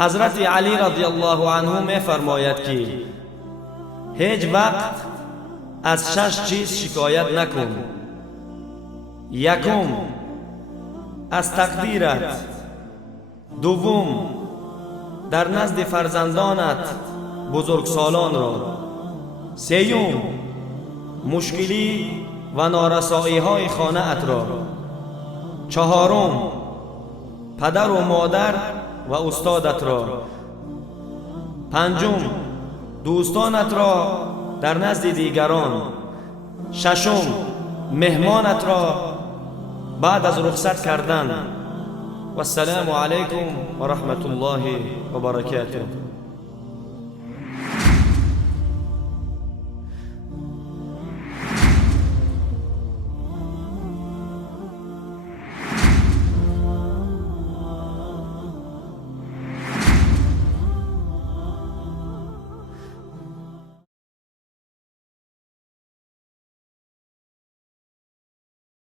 حضرت علی رضی الله عنه می فرماید که هیچ وقت از 6 چیز شکایت نکن. یکم، از تقدیرت. دوم، در نزد فرزندانت بزرگسالان را. سیوم، مشکلی و نارسایی های خانه ات را. چهارم، پدر و مادر و استادت را. پنجم، دوستانت را در نزد دیگران. ششم، مهمانت را بعد از رخصت کردن. و السلام علیکم و رحمت الله و برکاته.